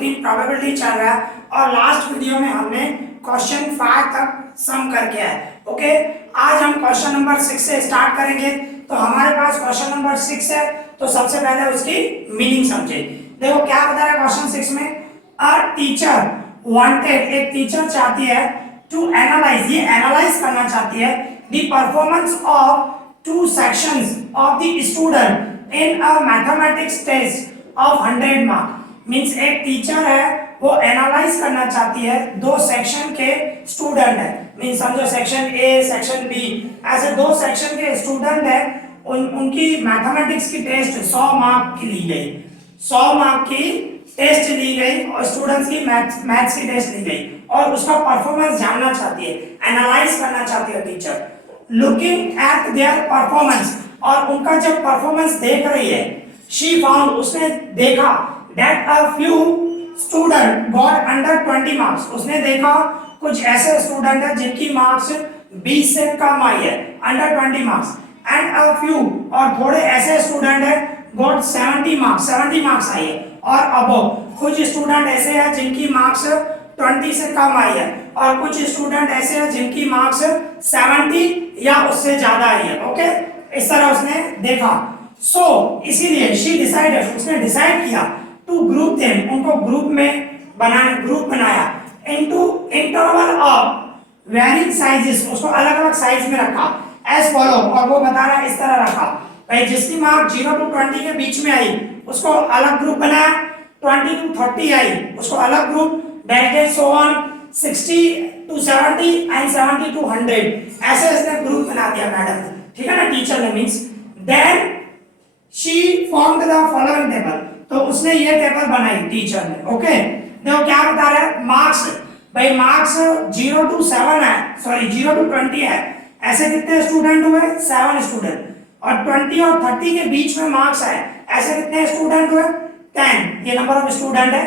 Routine probability चल रहा है और लास्ट वीडियो में हमने क्वेश्चन 5 तक सम करके आए। ओके, आज हम क्वेश्चन नंबर 6 से स्टार्ट करेंगे। तो हमारे पास क्वेश्चन नंबर 6 है, तो सबसे पहले उसकी मीनिंग समझे। देखो क्या बता रहा है क्वेश्चन 6 में, अ टीचर वांटेड, एक टीचर चाहती है टू एनालाइज, ये एनालाइज करना चाहती है the performance of 2 sections of the student in a mathematics test of 100 mark. Means एक टीचर है वो एनालाइज करना चाहती है 2 सेक्शन के स्टूडेंट है, मींस समझो सेक्शन ए सेक्शन बी, ऐसे 2 सेक्शन के स्टूडेंट है, उनकी मैथमेटिक्स की टेस्ट 100 मार्क की ली गई, 100 मार्क की टेस्ट ली गई और स्टूडेंट्स की मैथ्स की टेस्ट ली गई और उसका परफॉर्मेंस जानना चाहती है, एनालाइज करना चाहती है teacher. Looking at their performance, और उनका जब परफॉर्मेंस देख रही है, शी फाउंड, उसने देखा that a few student got under 20 marks, उसने देखा कुछ ऐसे स्टूडेंट है जिनकी मार्क्स 20 से कम आई है, under 20 marks, and a few, और थोड़े ऐसे स्टूडेंट है गॉट 70 मार्क्स, 70 मार्क्स आई है, और अबव, कुछ स्टूडेंट ऐसे हैं जिनकी मार्क्स 20 से कम आई है और कुछ स्टूडेंट ऐसे हैं जिनकी मार्क्स 70 या उससे ज्यादा आई है। ओके, इस तरह उसने देखा। सो इसीलिए शी डिसाइडेड, उसने डिसाइड किया टू ग्रुप देम, उनको ग्रुप में बनाया, ग्रुप बनाया into interval of varying sizes, उसको अलग अलग साइज में रखा एज फॉलो, और वो बता रहा है इस तरह रखा भाई, जिसकी मार्क 0 to 20 के बीच में आई उसको अलग ग्रुप बनाया, 20 to 30 आई उसको अलग group, that so on 60 to 70 and 70 to 100, ऐसे इसने ग्रुप बना दिया मैडम ने, ठीक है ना, टीचर ने। Means then she formed the following table, तो उसने ये टेबल बनाई टीचर ने। ओके, देखो क्या बता रहा है, मार्क्स भाई, मार्क्स 0 to 7 है, सॉरी 0 to 20 है, ऐसे कितने स्टूडेंट हुए, 7 स्टूडेंट, और 20 और 30 के बीच में मार्क्स है, ऐसे कितने स्टूडेंट हुए, 10, ये नंबर ऑफ स्टूडेंट है।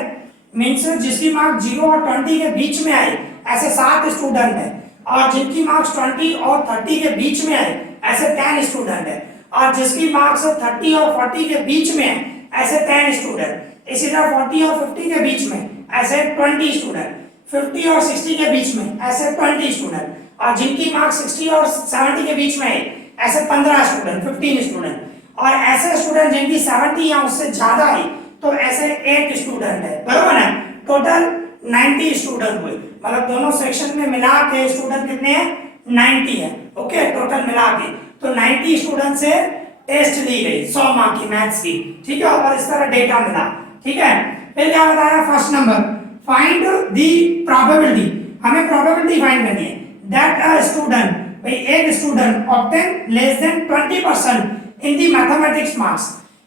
मींस जिसकी मार्क 0 और 20 के बीच में आई ऐसे 7 स्टूडेंट है, और जिनकी मार्क्स 20 और 30 के बीच में आई ऐसे 10 स्टूडेंट है, और जिसकी मार्क्स 30 और 40 के बीच में है ऐसे 10 स्टूडेंट, इसी तरह 40 और 50 के बीच में ऐसे 20 स्टूडेंट, 50 और 60 के बीच में ऐसे 20 स्टूडेंट, और जिनकी मार्क्स 60 और 70 के बीच में है ऐसे 15 स्टूडेंट, 15 स्टूडेंट, और ऐसे स्टूडेंट जिनकी 70 या उससे ज्यादा आई तो ऐसे 8 स्टूडेंट है, बराबर है। टोटल 90 स्टूडेंट हुए, मतलब दोनों सेक्शन में मिला के स्टूडेंट कितने हैं, 90 है। ओके, टोटल मिला के तो 90 स्टूडेंट से टेस्ट ली गई 100 मार्क की मैथ्स की, ठीक है, और इस तरह डेटा मिला, ठीक है। फिर क्या बताया, first number, find the probability, हमें प्रोबेबिलिटी फाइंड करनी है दैट अ स्टूडेंट, भाई एक student obtain less than 20% in the mathematics marks,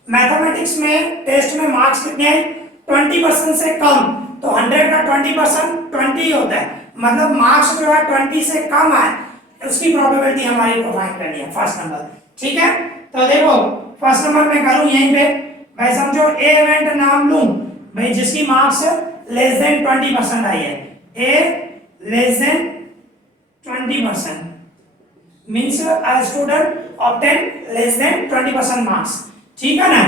mathematics में टेस्ट में मार्क्स कितने हैं, 20% से कम, तो 100 का 20% 20 होता है, मतलब मार्क्स जो है 20 से कम आए, उसकी प्रोबेबिलिटी हमारी को फाइंड करनी है, फर्स्ट नंबर, ठीक है। तो देखो फर्स्ट नंबर में करूं यहीं पे, भाई समझो ए इवेंट नाम लूं, भाई जिसकी मार्क्स लेस देन 20% आई है, a less than 20% means a student obtain less than 20% marks, ठीक है ना।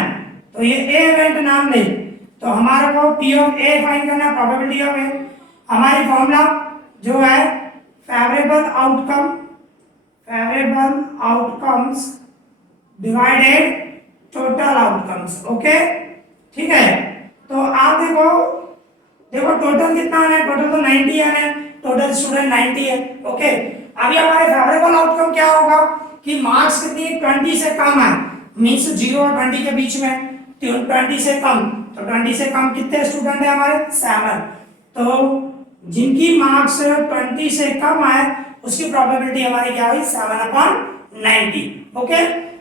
तो ये ए इवेंट नाम ले, तो हमारे को पी ऑफ ए फाइंड करना, प्रोबेबिलिटी ऑफ ए, हमारी फॉर्मूला जो है favourable outcomes divided total outcomes. Okay, ठीक है। तो आप देखो टोटल कितना आना है, टोटल तो 90 आना है, टोटल स्टूडेंट 90 है। ओके, अभी हमारे फेवरेबल आउटकम क्या होगा कि मार्क्स कितनी 20 से कम है, मींस 0 और 20 के बीच में, 20 से कम, तो 20 से कम कितने स्टूडेंट है हमारे, 7, तो जिनकी मार्क्स 20 से कम आए उसकी प्रोबेबिलिटी हमारी क्या हुई, 7/90। ओके,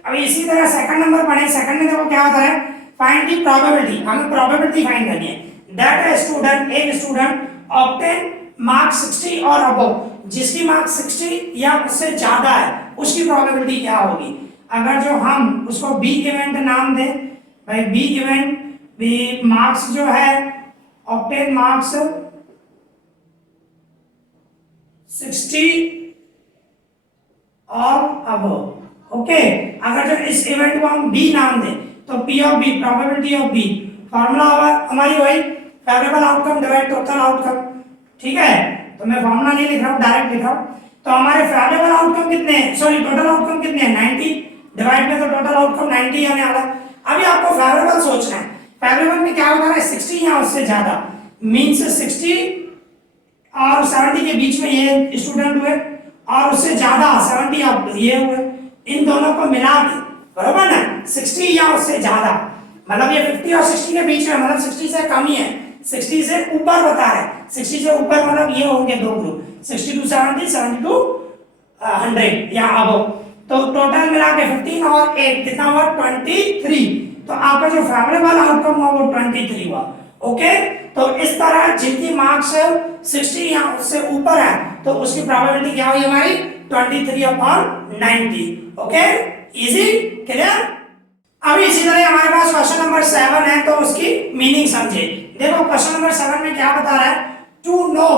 अभी इसी तरह सेकंड नंबर पढ़े, सेकंड में देखो क्या होता है, फाइंड द प्रोबेबिलिटी, हमें प्रोबेबिलिटी फाइंड करनी है दैट अ स्टूडेंट, एक स्टूडेंट ऑब्टेन मार्क 60 और अबव, जिसकी मार्क 60 या उससे ज्यादा है उसकी प्रोबेबिलिटी क्या होगी। अगर जो हम उसको बी इवेंट नाम दें, भाई बी इवेंट, बी मार्क्स जो है ऑब्टेन मार्क्स 60 और अबव। ओके, अगर जो इस इवेंट को हम बी नाम दें तो P of B, probability of B, formula हमारी वही favourable outcome divide total outcome, ठीक है। तो मैं फॉर्मूला नहीं लिख रहा हूँ, डायरेक्ट लिख रहा हूँ। तो हमारे फेवरेबल आउटकम कितने हैं, सॉरी टोटल आउटकम कितने हैं 90, डिवाइड में तो टोटल आउटकम 90 आने वाला है। अभी आपको फेवरेबल सोचना है, फेवरेबल में क्या होता है 60 या उससे ज्यादा, मींस 60 और 70 के बीच में ये स्टूडेंट हुए और उससे ज्यादा 70 आप ये हुए, इन दोनों को मिला के, बरोबर ना, 60 या उससे ज्यादा, मतलब ये 50 और 60 के बीच में, मतलब 60 से कम ही है, 60 से ऊपर बता रहा है, 60 से ऊपर मतलब ये होंगे दो ग्रुप, 60 to 70, 70 to 100 या अबव। तो टोटल मिला के 15 और 8 कितना हुआ 23। तो आपका जो फेवरेबल आउटकम हुआ वो 23 हुआ। ओके, तो इस तरह जिनकी मार्क्स 60 या उससे ऊपर है तो उसकी प्रोबेबिलिटी क्या हुई हमारी 23/90। Okay, easy, clear. अभी इसी तरह हमारे पास क्वेश्चन नंबर 7 है, तो उसकी मीनिंग समझे। देखो क्वेश्चन नंबर 7 में क्या बता रहा है, to know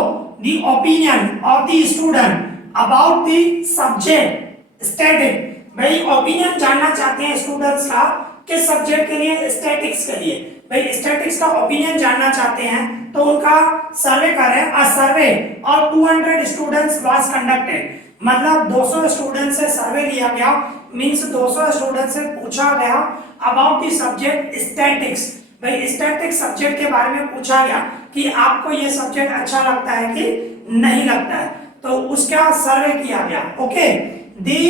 the opinion of the student about the subject static. भाई ओपिनियन जानना चाहते हैं स्टूडेंट्स का किस सब्जेक्ट के लिए, स्टैटिक्स के लिए। भाई स्टैटिक्स का ओपिनियन जानना चाहते हैं तो उनका सर्वे करें। अ सर्वे और 200 स्टूडेंट्स वाज कंडक्टेड, मतलब 200 स्टूडेंट से सर्वे लिया गया, मींस 200 स्टूडेंट से पूछा गया अबाउट द सब्जेक्ट स्टैटिक्स। भाई स्टैटिक्स सब्जेक्ट के बारे में पूछा गया कि आपको ये सब्जेक्ट अच्छा लगता है कि नहीं लगता है, तो उसका सर्वे किया गया। Okay, the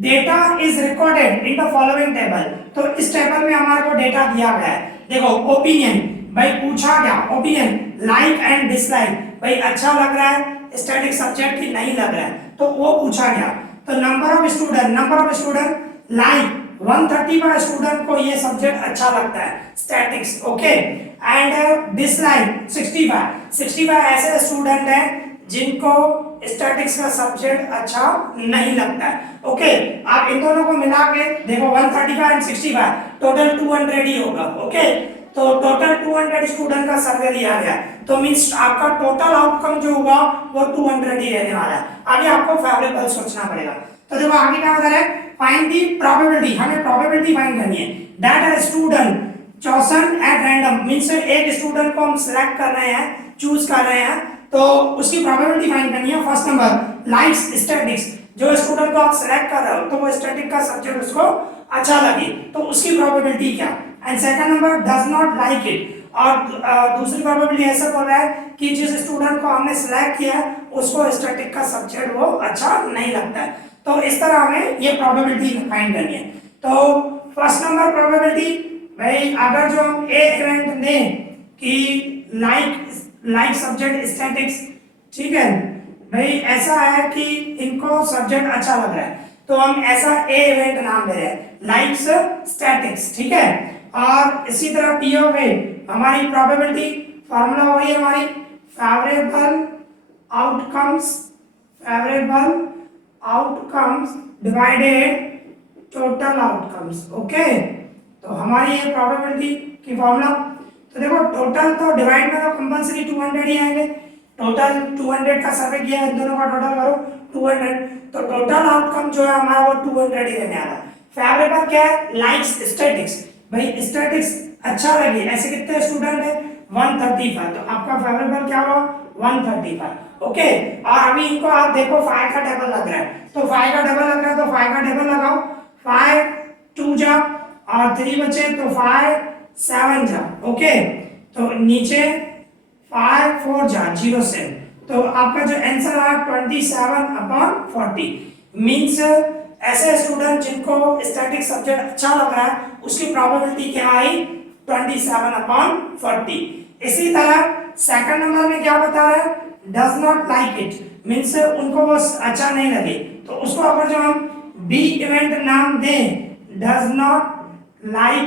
data is recorded in the following table. तो इस टेबल में हमारे को डेटा दिया गया है। देखो ओपिनियन, भाई पूछा गया ओपिनियन, लाइक एंड डिसलाइक, भाई अच्छा लग रहा है स्टैटिक सब्जेक्ट की नहीं लग रहा है, तो वो पूछा गया। तो number of student like 135 student को ये सब्जेक्ट अच्छा लगता है स्टैटिक्स। ओके, एंड डिसलाइक 65 ऐसे स्टूडेंट हैं जिनको स्टैटिक्स का सब्जेक्ट अच्छा नहीं लगता है। ओके, आप इन दोनों को मिला के देखो 135 एंड 65 टोटल 200 ही होगा। ओके, तो टोटल 200 स्टूडेंट का सर्वे लिया गया, तो मींस आपका टोटल आउटकम जो होगा वो 200 ही रहने वाला है। आगे आपको फेवरेबल सोचना पड़ेगा। तो देखो आगे क्या बता रहा है, फाइंड दी प्रोबेबिलिटी, हमें प्रोबेबिलिटी फाइंड करनी है that a student chosen at random, means एक स्टूडेंट को हम सिलेक्ट कर रहे हैं, चूज कर रहे हैं, तो उसकी प्रोबेबिलिटी फाइंड करनी है। फर्स्ट नंबर लाइक्स स्टैटिक्स, जो स्टूडेंट को आप सिलेक्ट कर रहे हो तो वो स्टैटिक का सब्जेक्ट उसको अच्छा लगे, तो उसकी प्रोबेबिलिटी क्या। And second number does not like it, और दूसरी प्रोबेबिलिटी ऐसा बोल रहा है कि जिस स्टूडेंट को हमने सिलेक्ट किया उसको स्टैटिक का सब्जेक्ट वो अच्छा नहीं लगता है। तो इस तरह हमें ये प्रोबेबिलिटी फाइंड करनी है। तो फर्स्ट नंबर प्रोबेबिलिटी, भाई अगर जो हम ए इवेंट दें कि लाइक सब्जेक्ट स्टैटिक्स, ठीक है भाई, ऐसा है कि इनको सब्जेक्ट अच्छा लग रहा है, तो हम ऐसा ए इवेंट नाम दे रहे हैं लाइक्स स्टैटिक्स, ठीक है। और इसी तरह पी ऑफ ए, हमारी प्रोबेबिलिटी फार्मूला वही है हमारी, favourable outcomes divided total outcomes. Okay, तो हमारी ये प्रोबेबिलिटी की फार्मूला, तो देखो टोटल तो डिवाइड में तो कंपलसरी 200 ही आएंगे, टोटल 200 का सर्वे किया है, इन दोनों का टोटल करो 200, तो टोटल आउटकम जो है हमारा वो 200 ही रहने वाला है। फेवरेबल क्या है, लाइक्स स्टैटिक्स, भाई स्टैटिक्स अच्छा लगे, ऐसे कितने स्टूडेंट है 135, तो आपका फेवरेबल क्या हुआ 135। ओके, और अभी इनको आप देखो 5 का टेबल लग रहा है, तो 5 का टेबल लग रहा है तो 5 का टेबल लगाओ, 5 2 जा और 3 बचे तो 5 7 जा। ओके, तो नीचे 5 4 जा 0 से, तो आपका जो आंसर आया 27/40, मींस ऐसे स्टूडेंट जिनको स्टैटिक सब्जेक्ट अच्छा लग रहा है उसकी प्रोबेबिलिटी क्या आई 27/40। इसी तरह सेकंड नंबर में क्या बता रहा है, does not like it, means उनको वो अच्छा नहीं लगे, तो उसको अगर जो हम बी इवेंट नाम दें, डज नॉट लाइक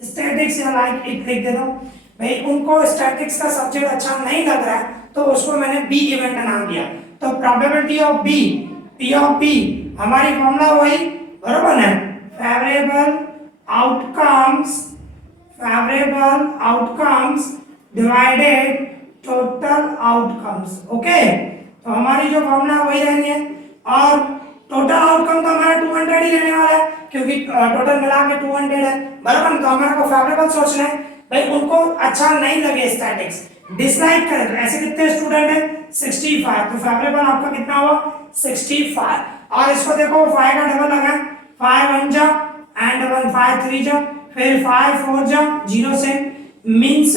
स्टैटिक्स या लाइक इट लिख देता हूं, भाई उनको स्टैटिक्स का सब्जेक्ट अच्छा नहीं लग रहा है तो उसको मैंने बी इवेंट नाम दिया। तो probability of B, P of B, हमारी फॉर्मूला वही, बरोबर है, favourable outcomes divided total outcomes. Okay, तो हमारी जो फॉर्मूला वही रहनी है, और टोटल आउटकम तो हमारा 200 ही रहने वाला है क्योंकि टोटल मिला के 200 है, बराबर। तो हमारे को फेवरेबल सोचना है, भाई उनको अच्छा नहीं लगे स्टैटिक्स, डिसलाइक करें, तो ऐसे कितने स्टूडेंट है 65, तो फेवरेबल आपका कितना हुआ 65। और इसको देखो 5 का डबल लगा, 5 1 जा एंड 1 5 3 जा, फिर 5 4 जा 0 से, मींस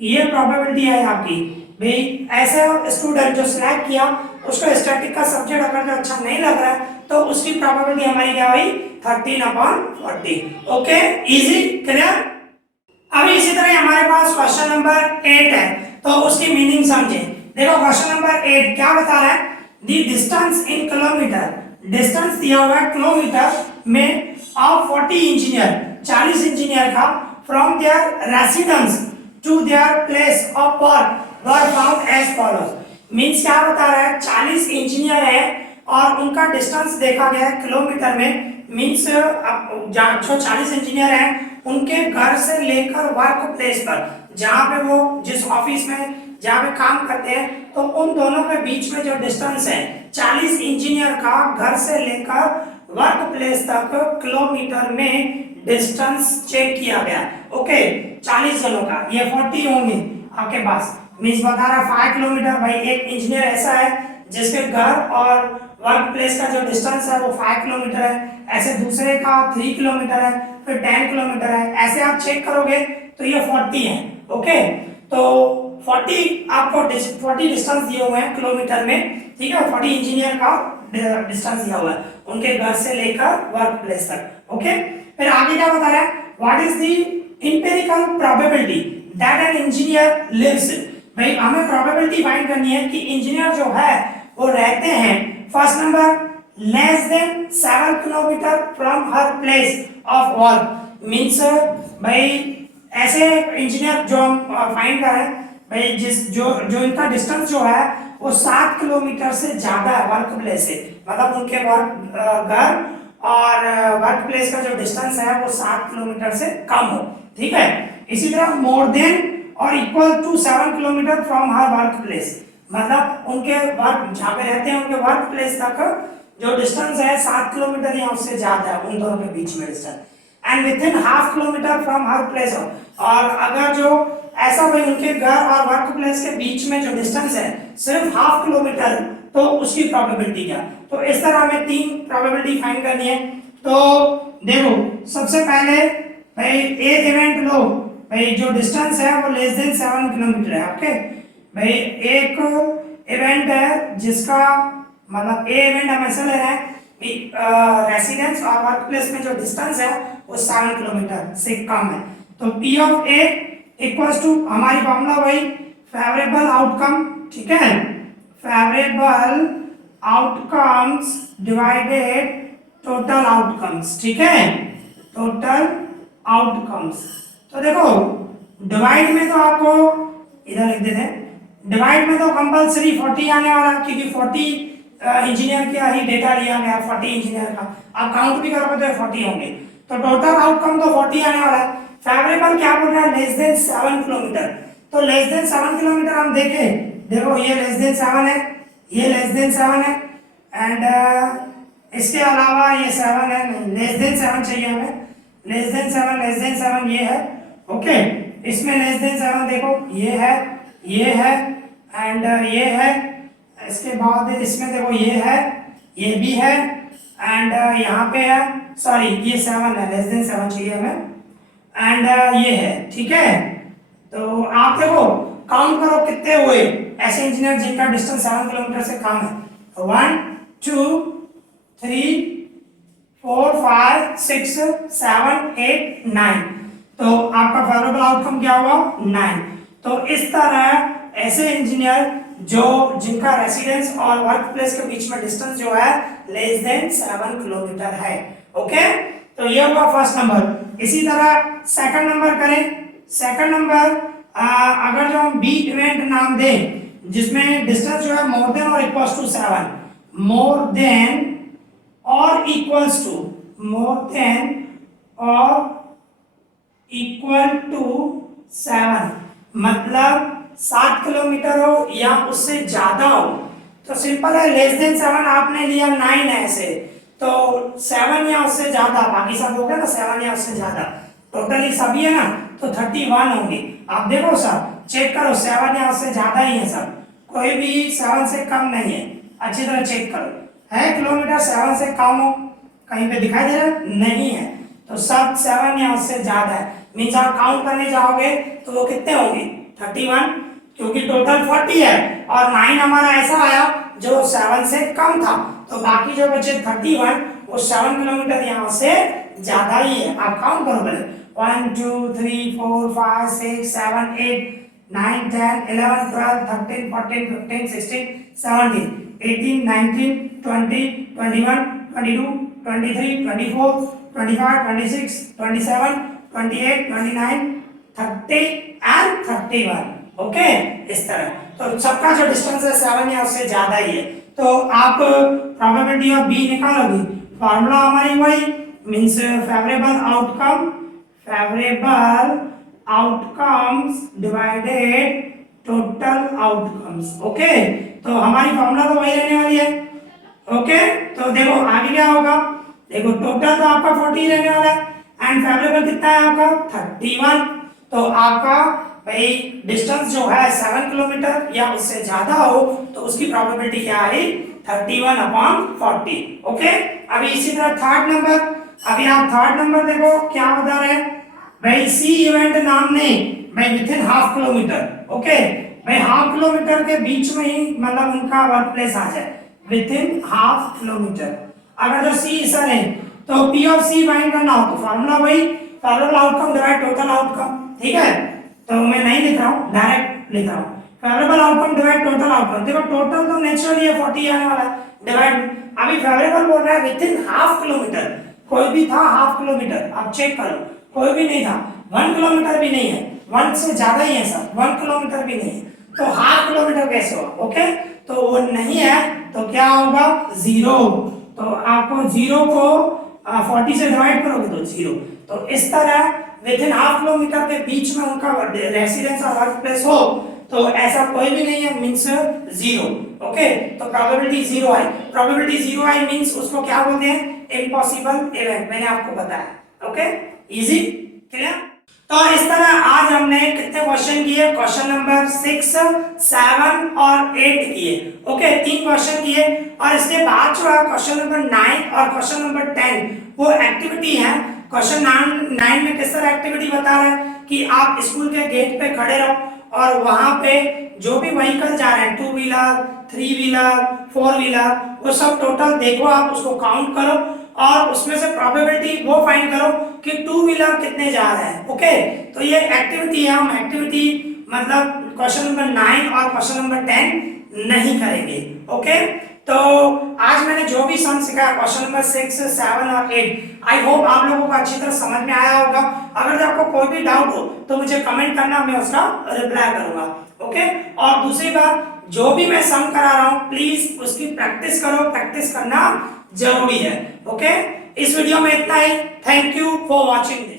ये प्रोबेबिलिटी है आपकी। भाई ऐसा स्टूडेंट जो सिलेक्ट किया उसको स्टैटिक का सब्जेक्ट अगर जो अच्छा नहीं लग रहा है तो उसकी प्रोबेबिलिटी हमारी क्या हुई 13/40। Okay, easy, clear. अभी इसी तरह हमारे पास क्वेश्चन नंबर 8 है, तो उसकी मीनिंग समझे। देखो क्वेश्चन नंबर 8 क्या बता रहा है, the distance in kilometre, distance दिया हुआ है किलोमीटर में ऑफ 40 इंजीनियर, 40 इंजीनियर का from their residence to their place of work were found as follows. Means क्या बता रहा है, 40 इंजीनियर है और उनका डिस्टेंस देखा गया है किलोमीटर में। मींस जो 40 इंजीनियर हैं उनके घर से लेकर वर्क प्लेस पर, जहां पे वो जिस ऑफिस में जहां पे काम करते हैं, तो उन दोनों के बीच में जो डिस्टेंस है 40 इंजीनियर का घर से लेकर वर्क प्लेस तक किलोमीटर में डिस्टेंस चेक किया गया। ओके, 40 जनों का, ये 40 होंगे आपके पास। मींस बता रहा 5 किलोमीटर, भाई एक इंजीनियर ऐसा है जिसके घर और वर्क प्लेस का जो डिस्टेंस है वो 5 किलोमीटर है, ऐसे दूसरे का 3 किलोमीटर है, फिर 10 किलोमीटर है, ऐसे आप चेक करोगे तो ये 40 है। ओके, तो 40 आपको 40 डिस्टेंस दिए हुए हैं किलोमीटर में, ठीक है, 40 इंजीनियर का डिस्टेंस दिया हुआ है उनके घर से लेकर वर्क प्लेस तक। ओके, फिर आगे क्या बता रहा है, what is the empirical probability that an engineer lives. भाई हमें प्रोबेबिलिटी फाइंड करनी है कि इंजीनियर जो है वो रहते हैं, first number less than 7 kilometre from her place of work. Means भाई ऐसे इंजीनियर जो हम फाइंड कर रहे हैं, भाई जिस जो इनका डिस्टेंस जो है वो 7 किलोमीटर से ज्यादा है वर्क प्लेस से, मतलब उनके वर्क घर और वर्क प्लेस का जो डिस्टेंस है वो 7 किलोमीटर से कम हो, ठीक है। इसी तरह मोर देन और equal to 7 kilometre from her work place, मतलब उनके वर्क जहाँ पे रहते हैं उनके वर्क प्लेस तक जो डिस्टेंस है 7 किलोमीटर या उससे ज्यादा है उन दोनों के बीच में distance, and with in half kilometre from her place. और अगर जो ऐसा भाई उनके घर और वर्क प्लेस के बीच में जो डिस्टेंस है सिर्फ हाफ किलोमीटर, तो उसकी प्रोबेबिलिटी क्या। तो इस तरह हमें 3 प्रोबेबिलिटी फाइंड करनी है। तो देखो सबसे पहले भाई ए इवेंट लो, भाई जो डिस्टेंस है वो लेस देन 7 किलोमीटर है। ओके भाई, एक इवेंट है जिसका मतलब ए इवेंट हम ऐसा ले रहे हैं रेसिडेंस और वर्क प्लेस में जो डिस्टेंस है वो 7 किलोमीटर से कम है। तो P of A equals to हमारी फॉर्मूला वही फेवरेबल आउटकम, ठीक है, favourable outcomes divided total outcomes, ठीक है, टोटल आउटकम्स। तो देखो डिवाइड में तो आपको इधर लिख देते हैं, डिवाइड में तो कंपलसरी 40 आने वाला, क्योंकि 40 इंजीनियर का ही डेटा लिया गया, 40 इंजीनियर का, आप काउंट भी करोगे तो 40 होंगे, तो टोटल आउटकम तो 40 आने वाला है। फेवरेबल क्या बोल रहा है, लेस देन 7 किलोमीटर, तो लेस देन 7 किलोमीटर हम देखें, देखो ये लेस देन 7 है, ये लेस देन 7 है, एंड इसके अलावा ये 7 है, नहीं लेस देन 7 चाहिए हमें, लेस देन 7 ये है। ओके, इसमें लेस देन 7 देखो ये है एंड ये है, इसके बाद इसमें देखो ये है, ये भी है, एंड यहाँ पे है, सॉरी ये 7 है, लेस देन 7 चाहिए हमें, एंड ये है, ठीक है। तो आप देखो काउंट करो कितने हुए ऐसे इंजीनियर जिनका डिस्टेंस 7 किलोमीटर से कम है। 1 2 3 4 5 6 7 8 9, तो आपका फेवरेबल आउटकम क्या हुआ 9। तो इस तरह ऐसे इंजीनियर जो जिनका रेसिडेंस और वर्क प्लेस के बीच में डिस्टेंस जो है लेस देन 7 किलोमीटर है। ओके, तो ये हुआ फर्स्ट नंबर। इसी तरह सेकंड नंबर करें, सेकंड नंबर अगर जो हम बी इवेंट नाम दें जिसमें डिस्टेंस जो है मोर देन और इक्वल्स टू 7, मोर देन और इक्वल्स टू, मोर देन और इक्वल टू 7, मतलब 7 किलोमीटर हो या उससे ज्यादा हो, तो सिंपल है, लेस देन 7 आपने लिया 9 है ऐसे, तो 7 या उससे ज्यादा, बाकी सब हो गया ना 7 या उससे ज्यादा, टोटली सभी है ना, तो 31 होंगे। आप देखो सर, चेक करो, 7 यहाँ से ज्यादा ही है सर, कोई भी 7 से कम नहीं है, अच्छी तरह चेक करो, है किलोमीटर 7 से कम हो, कहीं पे दिखाई दे रहा है? नहीं है, तो सब 7 यहाँ से ज्यादा है, मीन्स आप काउंट करने जाओगे तो वो कितने होंगे? 31, क्योंकि टोटल 40 है और 9 हमारा ऐसा आया जो 7 से कम था, तो बाकी जो बचे 31 वो 7 किलोमीटर यहाँ से ज्यादा ही है। आप काउंट करो पहले, 1 2 3 4 5 6 7 8 9 10 11 12 13 14 15 16 17 18 19 20 21 22 23 24 25 26 27 28 29 30 एंड 31। ओके, इस तरह तो सबका जो डिस्टेंस है 7 या उससे ज्यादा ही है, तो आप प्रोबेबिलिटी ऑफ बी निकालोगे। फार्मूला हमारी वही, means favourable outcomes divided total outcomes. Okay, तो हमारी फार्मूला तो वही रहने वाली है। ओके, तो देखो आगे क्या होगा, देखो टोटल तो आपका 40 रहने वाला है एंड फेवरेबल कितना है आपका? 31। तो आपका भाई डिस्टेंस जो है 7 किलोमीटर या उससे ज्यादा हो तो उसकी प्रोबेबिलिटी क्या आई? 31/40। ओके, अभी इसी तरह थर्ड नंबर, अभी आप थर्ड नंबर देखो क्या बता रहे हैं भाई, सी इवेंट नाम नहीं भाई, with in half kilometre. Okay भाई, हाफ किलोमीटर के बीच में ही मतलब उनका वर्क प्लेस आ जाए, विद इन हाफ किलोमीटर। अगर जो सी सर है तो पी ऑफ सी फाइंड करना हो तो फार्मूला वही, favourable outcome divide total outcome. ठीक है, तो मैं नहीं लिख रहा हूँ, डायरेक्ट लिख रहा हूँ, favourable outcome divide total outcome. देखो टोटल तो नेचुरली है 40 आने वाला है, डिवाइड अभी फेवरेबल बोल रहा है विद इन हाफ किलोमीटर, कोई भी था हाफ किलोमीटर, आप चेक करो, कोई भी नहीं था, 1 किलोमीटर भी नहीं है, 1 से ज्यादा ही है सर, 1 किलोमीटर भी नहीं है, तो हाफ किलोमीटर कैसे होगा? ओके, तो वो नहीं है तो क्या होगा? 0। तो आपको 0 को 40 से डिवाइड करोगे तो 0। तो इस तरह विद इन हाफ किलोमीटर के बीच में उनका रेसिडेंस और वर्क प्लेस हो तो ऐसा कोई भी नहीं है, मींस 0। ओके, तो प्रोबेबिलिटी 0 आई, प्रोबेबिलिटी 0 आई मींस उसको क्या बोलते हैं? इम्पॉसिबल इवेंट, मैंने आपको बताया। Okay, easy, clear? तो इस तरह आज हमने कितने क्वेश्चन किए? क्वेश्चन नंबर 6, 7 और 8 किए। ओके, 3 क्वेश्चन किए और इसके बाद जो है क्वेश्चन नंबर 9 और क्वेश्चन नंबर 10 वो एक्टिविटी है। क्वेश्चन 9 में किस तरह एक्टिविटी बता रहा है कि आप स्कूल के गेट पे खड़े रहो और वहां पे जो भी व्हीकल जा रहे हैं, 2 व्हीलर 3 व्हीलर 4 व्हीलर, वो सब टोटल देखो, आप उसको काउंट करो और उसमें से प्रोबेबिलिटी वो फाइंड करो कि 2 व्हीलर कितने जा रहे हैं। ओके, तो ये एक्टिविटी है, हम एक्टिविटी मतलब क्वेश्चन नंबर 9 और क्वेश्चन नंबर 10 नहीं करेंगे। ओके, तो आज मैंने जो भी सम सिखाया क्वेश्चन नंबर 6, 7 और 8, आई होप आप लोगों को अच्छी तरह समझ में आया होगा। अगर आपको कोई भी डाउट हो तो मुझे कमेंट करना, मैं उसका रिप्लाई करूंगा। ओके, और दूसरी बात, जो भी मैं सम करा रहा हूं प्लीज उसकी प्रैक्टिस करो, प्रैक्टिस करना जरूरी है। ओके, इस वीडियो में इतना ही। Thank you for watching.